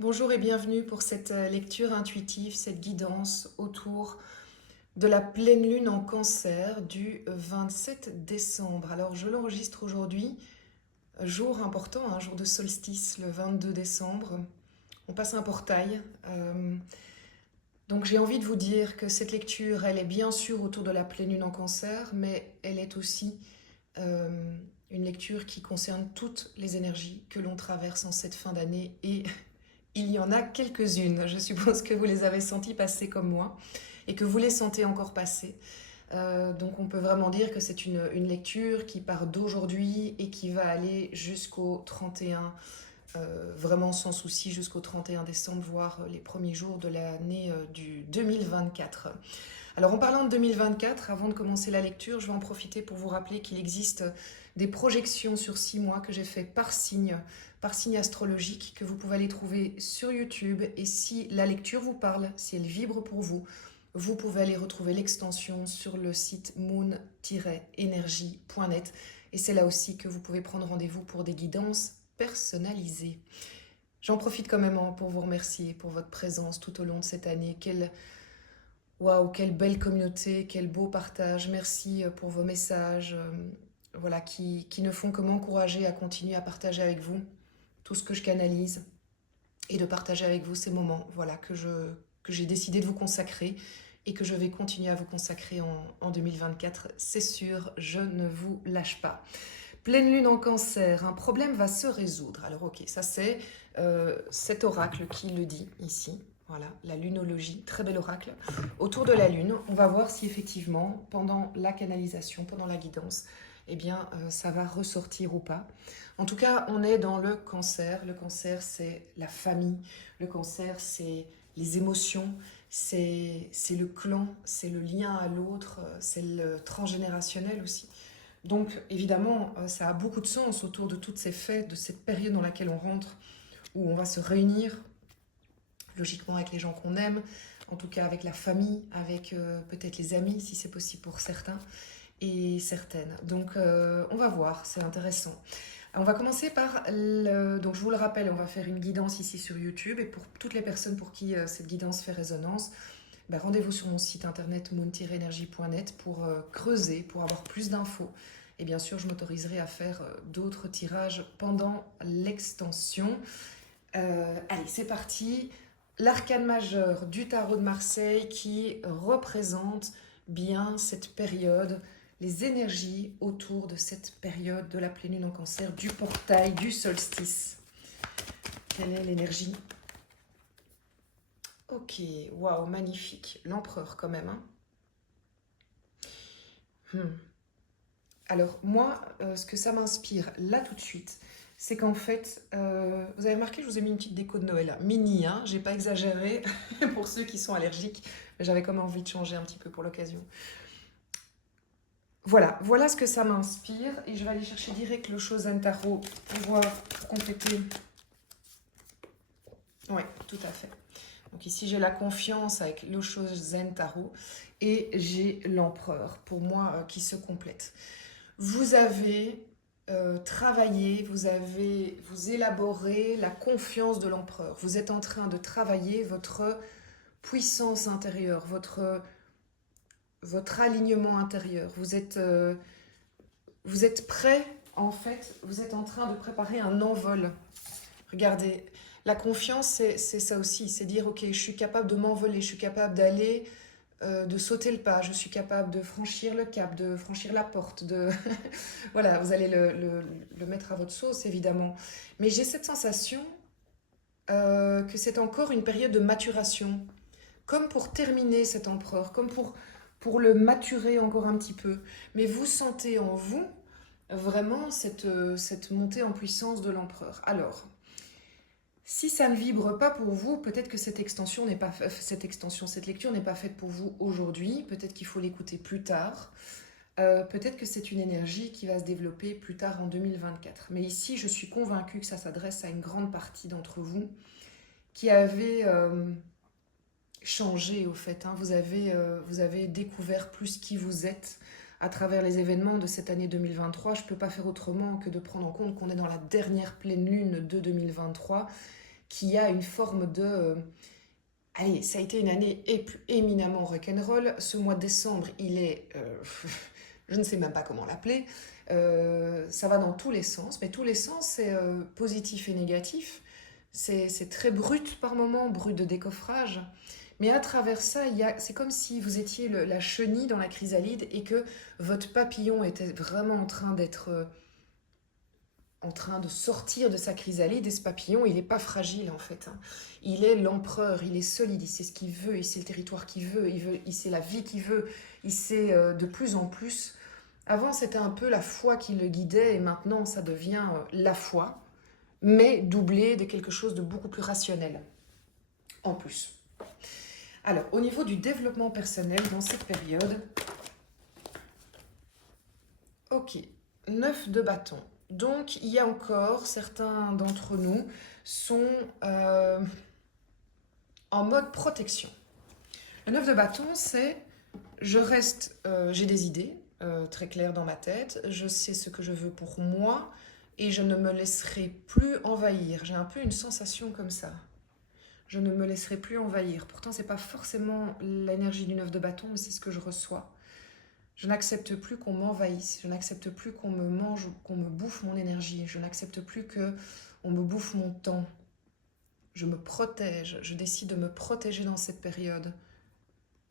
Bonjour et bienvenue pour cette lecture intuitive, cette guidance autour de la pleine lune en Cancer du 27 décembre. Alors je l'enregistre aujourd'hui, jour important, un jour de solstice, le 22 décembre. On passe un portail. Donc j'ai envie de vous dire que cette lecture, elle est bien sûr autour de la pleine lune en Cancer, mais elle est aussi euh, une lecture qui concerne toutes les énergies que l'on traverse en cette fin d'année et il y en a quelques-unes. Je suppose que vous les avez senties passer comme moi et que vous les sentez encore passer. Donc on peut vraiment dire que c'est une lecture qui part d'aujourd'hui et qui va aller jusqu'au 31, vraiment sans souci, jusqu'au 31 décembre, voire les premiers jours de l'année du 2024. Alors en parlant de 2024, avant de commencer la lecture, je vais en profiter pour vous rappeler qu'il existe des projections sur 6 mois que j'ai fait par signe astrologique, que vous pouvez aller trouver sur YouTube. Et si la lecture vous parle, si elle vibre pour vous, vous pouvez aller retrouver l'extension sur le site moon-energy.net. Et c'est là aussi que vous pouvez prendre rendez-vous pour des guidances personnalisées. J'en profite quand même pour vous remercier pour votre présence tout au long de cette année. Waouh, quelle belle communauté, quel beau partage. Merci pour vos messages, voilà, qui ne font que m'encourager à continuer à partager avec vous tout ce que je canalise et de partager avec vous ces moments, voilà, que j'ai décidé de vous consacrer et que je vais continuer à vous consacrer en 2024. C'est sûr, je ne vous lâche pas. Pleine lune en Cancer, un problème va se résoudre. Alors ok, ça c'est cet oracle qui le dit ici. Voilà, la lunologie, très bel oracle. Autour de la lune, on va voir si effectivement, pendant la canalisation, pendant la guidance, eh bien, ça va ressortir ou pas. En tout cas, on est dans le Cancer. Le Cancer, c'est la famille. Le Cancer, c'est les émotions. C'est le clan, c'est le lien à l'autre, c'est le transgénérationnel aussi. Donc évidemment, ça a beaucoup de sens autour de toutes ces fêtes, de cette période dans laquelle on rentre, où on va se réunir, logiquement avec les gens qu'on aime, en tout cas avec la famille, avec peut-être les amis, si c'est possible pour certains et certaines. Donc on va voir, c'est intéressant. On va commencer par donc je vous le rappelle, on va faire une guidance ici sur YouTube, et pour toutes les personnes pour qui cette guidance fait résonance, ben, rendez-vous sur mon site internet moon-energy.net pour creuser, pour avoir plus d'infos. Et bien sûr, je m'autoriserai à faire d'autres tirages pendant l'extension. Allez, c'est parti. L'arcane majeur du tarot de Marseille qui représente bien cette période, les énergies autour de cette période de la pleine lune en Cancer, du portail, du solstice. Quelle est l'énergie? Ok, waouh, magnifique. L'empereur quand même, hein. Alors moi, ce que ça m'inspire là tout de suite, c'est qu'en fait, vous avez remarqué, je vous ai mis une petite déco de Noël, là. Mini, hein, j'ai pas exagéré pour ceux qui sont allergiques, mais j'avais quand même envie de changer un petit peu pour l'occasion. Voilà, voilà ce que ça m'inspire, et je vais aller chercher direct le Shozen Tarot pour voir, pour compléter. Oui, tout à fait. Donc ici j'ai la confiance avec le Shozen Tarot, et j'ai l'empereur, pour moi, qui se complète. Vous avez travaillé, vous élaborez la confiance de l'empereur. Vous êtes en train de travailler votre puissance intérieure, votre alignement intérieur. Vous êtes prêt, en fait, vous êtes en train de préparer un envol. Regardez, la confiance, c'est ça aussi, c'est dire, ok, je suis capable de m'envoler, je suis capable d'aller, de sauter le pas, je suis capable de franchir le cap, de franchir la porte, de... voilà, vous allez le mettre à votre sauce, évidemment. Mais j'ai cette sensation que c'est encore une période de maturation, comme pour terminer cet empereur, comme pour le maturer encore un petit peu. Mais vous sentez en vous vraiment cette montée en puissance de l'empereur. Alors, si ça ne vibre pas pour vous, peut-être que cette extension n'est pas cette lecture n'est pas faite pour vous aujourd'hui. Peut-être qu'il faut l'écouter plus tard. Peut-être que c'est une énergie qui va se développer plus tard en 2024. Mais ici, je suis convaincue que ça s'adresse à une grande partie d'entre vous qui avez changé au fait. Hein. Vous avez découvert plus qui vous êtes à travers les événements de cette année 2023. Je ne peux pas faire autrement que de prendre en compte qu'on est dans la dernière pleine lune de 2023 qui a une forme de... allez, ça a été une année éminemment rock'n'roll. Ce mois de décembre, il est... je ne sais même pas comment l'appeler. Ça va dans tous les sens, mais tous les sens, c'est positif et négatif. C'est très brut par moments, brut de décoffrage. Mais à travers ça, c'est comme si vous étiez la chenille dans la chrysalide et que votre papillon était vraiment en train de sortir de sa chrysalide. Et ce papillon, il n'est pas fragile en fait, hein. Il est l'empereur, il est solide, il sait ce qu'il veut, il sait le territoire qu'il veut, il sait la vie qu'il veut, il sait de plus en plus. Avant, c'était un peu la foi qui le guidait et maintenant, ça devient la foi, mais doublé de quelque chose de beaucoup plus rationnel en plus. Alors, au niveau du développement personnel dans cette période, ok, 9 de bâton. Donc, il y a encore, certains d'entre nous sont en mode protection. Le 9 de bâton, c'est je reste, j'ai des idées très claires dans ma tête, je sais ce que je veux pour moi et je ne me laisserai plus envahir. J'ai un peu une sensation comme ça. Je ne me laisserai plus envahir. Pourtant, ce n'est pas forcément l'énergie du 9 de bâton, mais c'est ce que je reçois. Je n'accepte plus qu'on m'envahisse, je n'accepte plus qu'on me mange ou qu'on me bouffe mon énergie, je n'accepte plus qu'on me bouffe mon temps. Je me protège, je décide de me protéger dans cette période.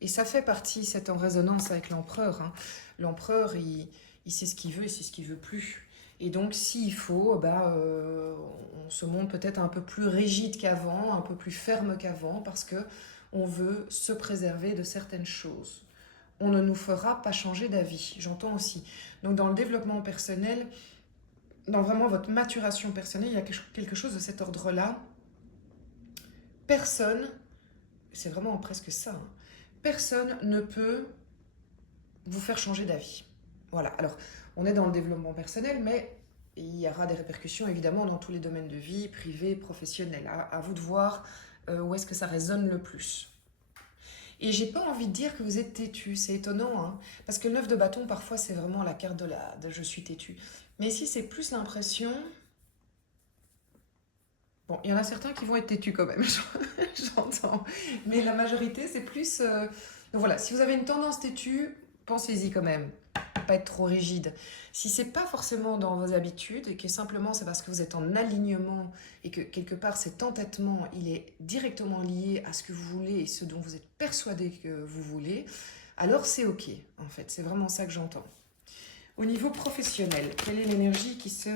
Et ça fait partie, c'est en résonance avec l'empereur, hein. L'empereur, il sait ce qu'il veut, il sait ce qu'il veut plus. Et donc, s'il faut, on se montre peut-être un peu plus rigide qu'avant, un peu plus ferme qu'avant, parce que on veut se préserver de certaines choses. On ne nous fera pas changer d'avis, j'entends aussi. Donc, dans le développement personnel, dans vraiment votre maturation personnelle, il y a quelque chose de cet ordre-là. Personne, c'est vraiment presque ça, hein, personne ne peut vous faire changer d'avis. Voilà, alors on est dans le développement personnel, mais il y aura des répercussions évidemment dans tous les domaines de vie, privé, professionnel. À vous de voir où est-ce que ça résonne le plus. Et j'ai pas envie de dire que vous êtes têtu, c'est étonnant, hein, parce que le 9 de bâton, parfois, c'est vraiment la carte de je suis têtu. Mais ici, c'est plus l'impression... Bon, il y en a certains qui vont être têtus quand même, j'entends. Mais la majorité, c'est plus... Donc voilà, si vous avez une tendance têtue, pensez-y quand même. Pas être trop rigide. Si c'est pas forcément dans vos habitudes et que simplement c'est parce que vous êtes en alignement et que quelque part cet entêtement il est directement lié à ce que vous voulez et ce dont vous êtes persuadé que vous voulez, alors c'est ok en fait, c'est vraiment ça que j'entends. Au niveau professionnel, quelle est l'énergie qui se...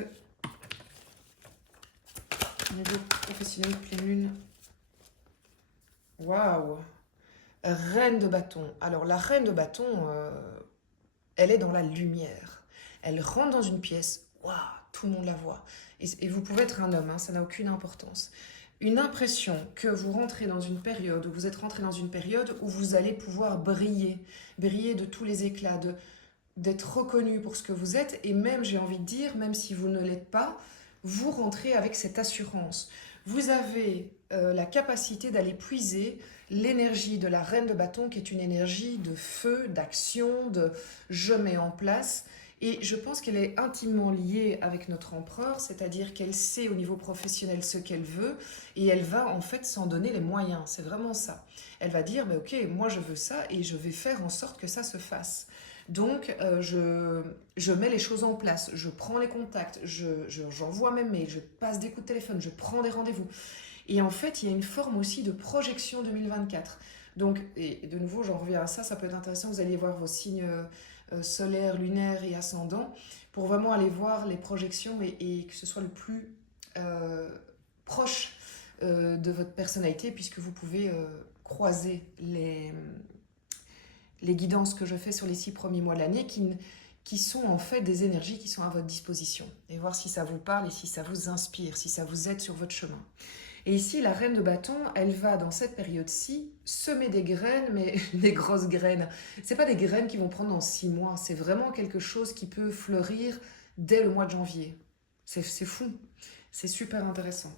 Au niveau professionnel, pleine lune. Waouh! Reine de bâton. Alors la reine de bâton, elle est dans la lumière. Elle rentre dans une pièce, waouh, tout le monde la voit. Et vous pouvez être un homme, hein, ça n'a aucune importance. Une impression que vous rentrez dans une période, ou vous êtes rentré dans une période où vous allez pouvoir briller, briller de tous les éclats, d'être reconnu pour ce que vous êtes, et même, j'ai envie de dire, même si vous ne l'êtes pas, vous rentrez avec cette assurance. Vous avez la capacité d'aller puiser l'énergie de la reine de bâton, qui est une énergie de feu, d'action, de je mets en place. Et je pense qu'elle est intimement liée avec notre empereur, c'est-à-dire qu'elle sait au niveau professionnel ce qu'elle veut et elle va en fait s'en donner les moyens. C'est vraiment ça. Elle va dire, ok, moi je veux ça et je vais faire en sorte que ça se fasse. Donc, je mets les choses en place, je prends les contacts, j'envoie mes mails, je passe des coups de téléphone, je prends des rendez-vous. Et en fait, il y a une forme aussi de projection 2024. Donc, et de nouveau, j'en reviens à ça, ça peut être intéressant, vous allez voir vos signes solaires, lunaires et ascendants, pour vraiment aller voir les projections et que ce soit le plus proche de votre personnalité, puisque vous pouvez croiser les guidances que je fais sur les 6 premiers mois de l'année qui sont en fait des énergies qui sont à votre disposition. Et voir si ça vous parle et si ça vous inspire, si ça vous aide sur votre chemin. Et ici, la reine de bâton, elle va dans cette période-ci semer des graines, mais des grosses graines. C'est pas des graines qui vont prendre dans 6 mois, c'est vraiment quelque chose qui peut fleurir dès le mois de janvier. C'est fou, c'est super intéressant.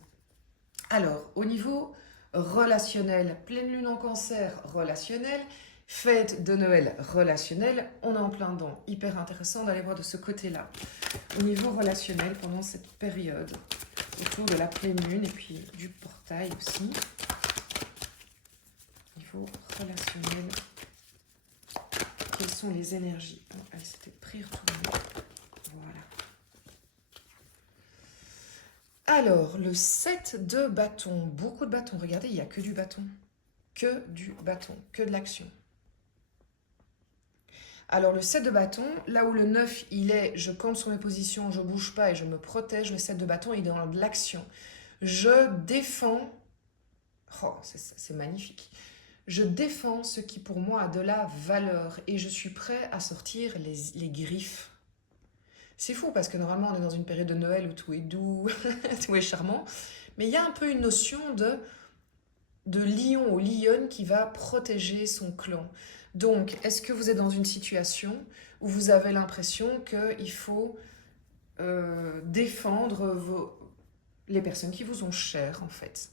Alors, au niveau relationnel, pleine lune en cancer, relationnel, fête de Noël relationnelle, on est en plein dedans. Hyper intéressant d'aller voir de ce côté-là. Au niveau relationnel, pendant cette période, autour de la pleine lune et puis du portail aussi. Niveau relationnel, quelles sont les énergies? Oh, elle s'était pris retournée. Voilà. Alors, le 7 de bâton. Beaucoup de bâtons. Regardez, il n'y a que du bâton. Que du bâton. Que de l'action. Alors, le 7 de bâton, là où le 9, il est, je campe sur mes positions, je bouge pas et je me protège, le 7 de bâton, il est dans de l'action. Je défends. Oh, c'est magnifique. Je défends ce qui pour moi a de la valeur et je suis prêt à sortir les griffes. C'est fou parce que normalement on est dans une période de Noël où tout est doux, tout est charmant, mais il y a un peu une notion de lion ou lionne qui va protéger son clan. Donc, est-ce que vous êtes dans une situation où vous avez l'impression qu'il faut défendre les personnes qui vous ont chères en fait?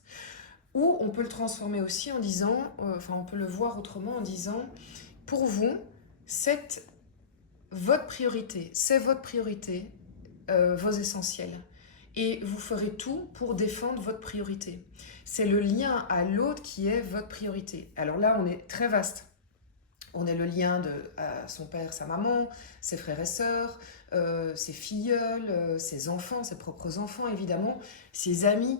Ou on peut le transformer aussi en disant, on peut le voir autrement en disant, pour vous, c'est votre priorité, vos essentiels. Et vous ferez tout pour défendre votre priorité. C'est le lien à l'autre qui est votre priorité. Alors là, on est très vaste. On est le lien à son père, sa maman, ses frères et sœurs, ses filleuls, ses enfants, ses propres enfants évidemment, ses amis,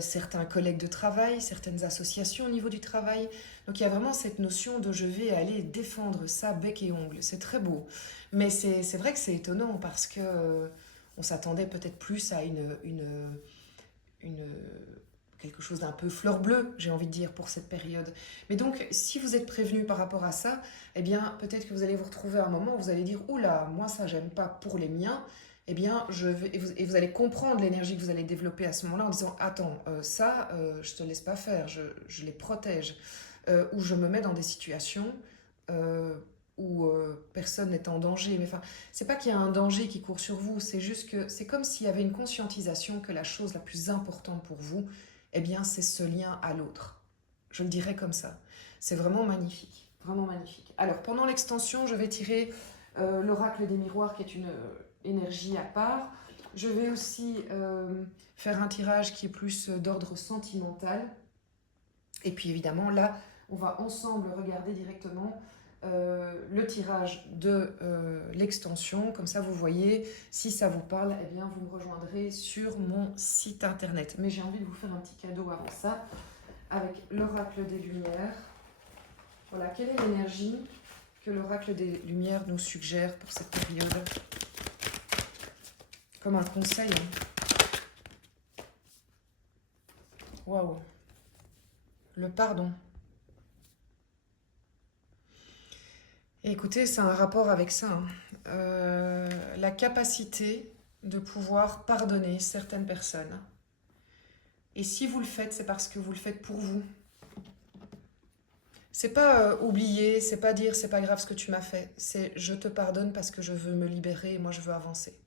certains collègues de travail, certaines associations au niveau du travail. Donc il y a vraiment cette notion de je vais aller défendre ça bec et ongle. C'est très beau. Mais c'est vrai que c'est étonnant parce que on s'attendait peut-être plus à quelque chose d'un peu fleur bleue, j'ai envie de dire, pour cette période. Mais donc, si vous êtes prévenu par rapport à ça, eh bien, peut-être que vous allez vous retrouver à un moment où vous allez dire « Oula, moi, ça, j'aime pas pour les miens », eh bien, et vous allez comprendre l'énergie que vous allez développer à ce moment-là en disant « Attends, ça, je te laisse pas faire, je les protège. Ou je me mets dans des situations où personne n'est en danger. » Mais enfin, c'est pas qu'il y a un danger qui court sur vous, c'est juste que c'est comme s'il y avait une conscientisation que la chose la plus importante pour vous, eh bien, c'est ce lien à l'autre. Je le dirais comme ça. C'est vraiment magnifique. Vraiment magnifique. Alors, pendant l'extension, je vais tirer l'oracle des miroirs, qui est une énergie à part. Je vais aussi faire un tirage qui est plus d'ordre sentimental. Et puis, évidemment, là, on va ensemble regarder directement le tirage de l'extension. Comme ça, vous voyez, si ça vous parle, eh bien, vous me rejoindrez sur mon site internet. Mais j'ai envie de vous faire un petit cadeau avant ça, avec l'oracle des Lumières. Voilà, quelle est l'énergie que l'oracle des Lumières nous suggère pour cette période? Comme un conseil. Waouh. Le pardon. Et écoutez, c'est un rapport avec ça. La capacité de pouvoir pardonner certaines personnes. Et si vous le faites, c'est parce que vous le faites pour vous. C'est pas oublier, c'est pas dire c'est pas grave ce que tu m'as fait. C'est je te pardonne parce que je veux me libérer et moi je veux avancer.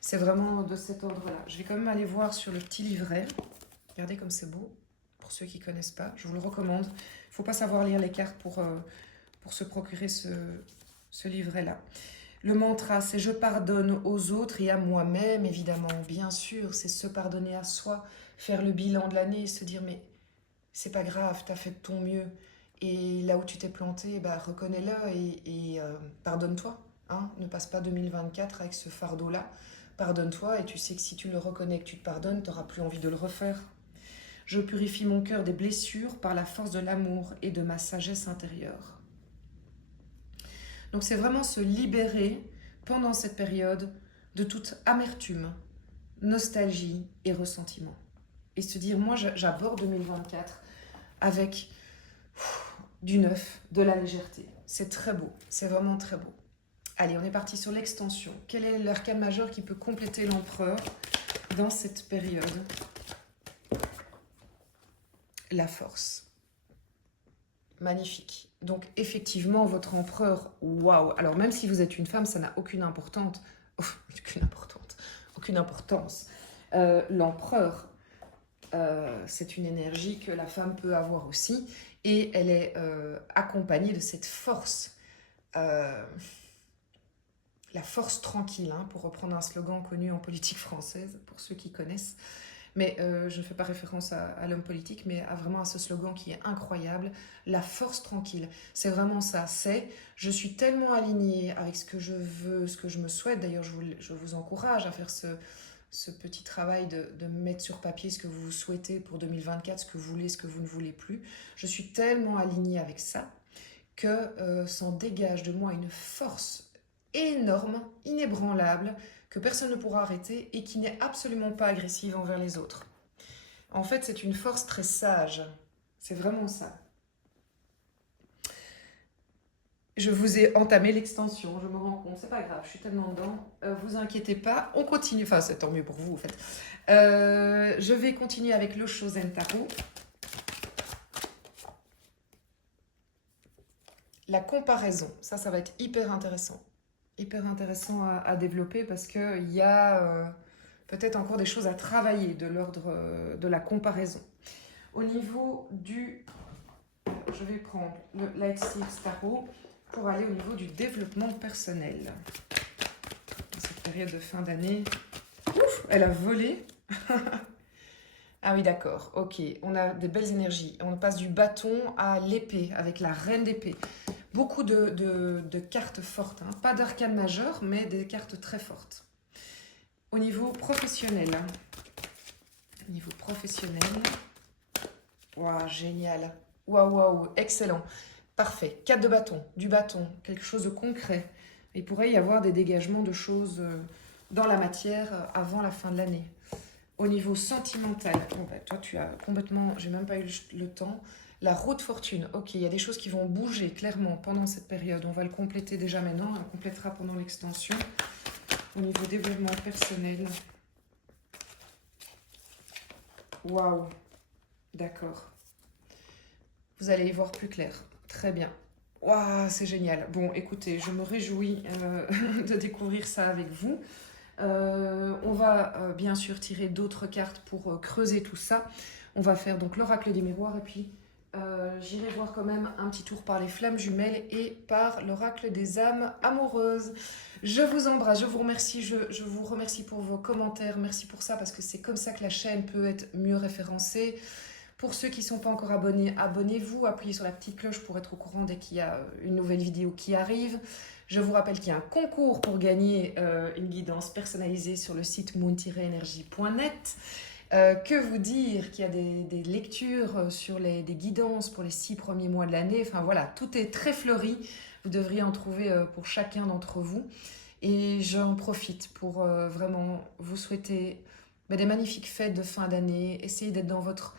C'est vraiment de cet ordre-là. Je vais quand même aller voir sur le petit livret. Regardez comme c'est beau. Pour ceux qui ne connaissent pas, je vous le recommande. Il ne faut pas savoir lire les cartes pour se procurer ce livret-là. Le mantra, c'est je pardonne aux autres et à moi-même, évidemment. Bien sûr, c'est se pardonner à soi, faire le bilan de l'année, se dire mais c'est pas grave, tu as fait de ton mieux. Et là où tu t'es planté, bah, reconnais-le et pardonne-toi. Hein, ne passe pas 2024 avec ce fardeau-là. Pardonne-toi et tu sais que si tu le reconnais, que tu te pardonnes, tu n'auras plus envie de le refaire. Je purifie mon cœur des blessures par la force de l'amour et de ma sagesse intérieure. Donc c'est vraiment se libérer pendant cette période de toute amertume, nostalgie et ressentiment. Et se dire, moi j'aborde 2024 avec du neuf, de la légèreté. C'est très beau, c'est vraiment très beau. Allez, on est parti sur l'extension. Quel est l'arcane majeur qui peut compléter l'empereur dans cette période? La force. Magnifique. Donc effectivement, votre empereur, waouh. Alors même si vous êtes une femme, ça n'a aucune importance. Aucune importance. L'empereur, c'est une énergie que la femme peut avoir aussi. Et elle est accompagnée de cette force. la force tranquille, hein, pour reprendre un slogan connu en politique française, pour ceux qui connaissent. Mais je ne fais pas référence à l'homme politique, mais vraiment à ce slogan qui est incroyable, la force tranquille. C'est vraiment ça, c'est je suis tellement alignée avec ce que je veux, ce que je me souhaite. D'ailleurs, je vous encourage à faire ce petit travail de mettre sur papier ce que vous souhaitez pour 2024, ce que vous voulez, ce que vous ne voulez plus. Je suis tellement alignée avec ça que s'en dégage de moi une force énorme, inébranlable, que personne ne pourra arrêter et qui n'est absolument pas agressive envers les autres. En fait, c'est une force très sage. C'est vraiment ça. Je vous ai entamé l'extension, je me rends compte, c'est pas grave, je suis tellement dedans. Vous inquiétez pas, on continue. Enfin, c'est tant mieux pour vous, en fait. Je vais continuer avec le Shosen Tarot. La comparaison, ça va être hyper intéressant. Hyper intéressant à développer parce qu'il y a peut-être encore des choses à travailler de l'ordre de la comparaison. Au niveau du... Je vais prendre le Light Six Tarot pour aller au niveau du développement personnel. Dans cette période de fin d'année... Ouf, elle a volé. Ah oui, d'accord, ok. On a des belles énergies. On passe du bâton à l'épée, avec la reine d'épée. Beaucoup de cartes fortes, hein. Pas d'arcane majeur, mais des cartes très fortes. Au niveau professionnel. Au niveau professionnel. Waouh, génial. Waouh, waouh, excellent. Parfait. 4 de bâton, du bâton, quelque chose de concret. Il pourrait y avoir des dégagements de choses dans la matière avant la fin de l'année. Au niveau sentimental, bon, bah, toi tu as complètement, j'ai même pas eu le temps. La roue de fortune, ok, il y a des choses qui vont bouger clairement pendant cette période. On va le compléter déjà maintenant, on le complétera pendant l'extension. Au niveau développement personnel. Waouh, d'accord. Vous allez y voir plus clair. Très bien. Waouh, c'est génial. Bon, écoutez, je me réjouis de découvrir ça avec vous. On va bien sûr tirer d'autres cartes pour creuser tout ça. On va faire donc l'oracle des miroirs et puis j'irai voir quand même un petit tour par les flammes jumelles et par l'oracle des âmes amoureuses. Je vous embrasse, je vous remercie, je vous remercie pour vos commentaires, merci pour ça parce que c'est comme ça que la chaîne peut être mieux référencée. Pour ceux qui ne sont pas encore abonnés, abonnez-vous, appuyez sur la petite cloche pour être au courant dès qu'il y a une nouvelle vidéo qui arrive. Je vous rappelle qu'il y a un concours pour gagner une guidance personnalisée sur le site moon-energie.net. Que vous dire qu'il y a des lectures sur des guidances pour les 6 premiers mois de l'année. Enfin voilà, tout est très fleuri. Vous devriez en trouver pour chacun d'entre vous. Et j'en profite pour vraiment vous souhaiter des magnifiques fêtes de fin d'année. Essayez d'être dans votre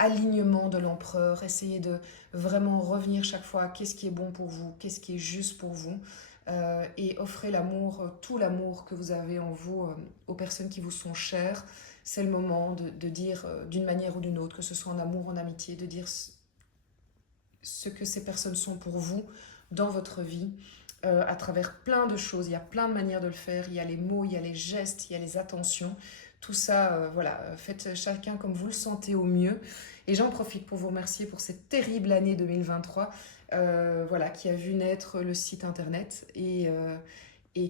alignement de l'empereur, essayez de vraiment revenir chaque fois à qu'est-ce qui est bon pour vous, qu'est-ce qui est juste pour vous, et offrez l'amour, tout l'amour que vous avez en vous aux personnes qui vous sont chères. C'est le moment de dire d'une manière ou d'une autre, que ce soit en amour, en amitié, de dire ce que ces personnes sont pour vous dans votre vie, à travers plein de choses. Il y a plein de manières de le faire, il y a les mots, il y a les gestes, il y a les attentions. Tout ça, voilà, faites chacun comme vous le sentez au mieux. Et j'en profite pour vous remercier pour cette terrible année 2023, voilà, qui a vu naître le site internet et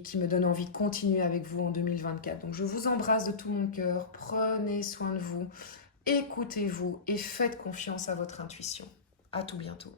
qui me donne envie de continuer avec vous en 2024. Donc je vous embrasse de tout mon cœur, prenez soin de vous, écoutez-vous et faites confiance à votre intuition. À tout bientôt.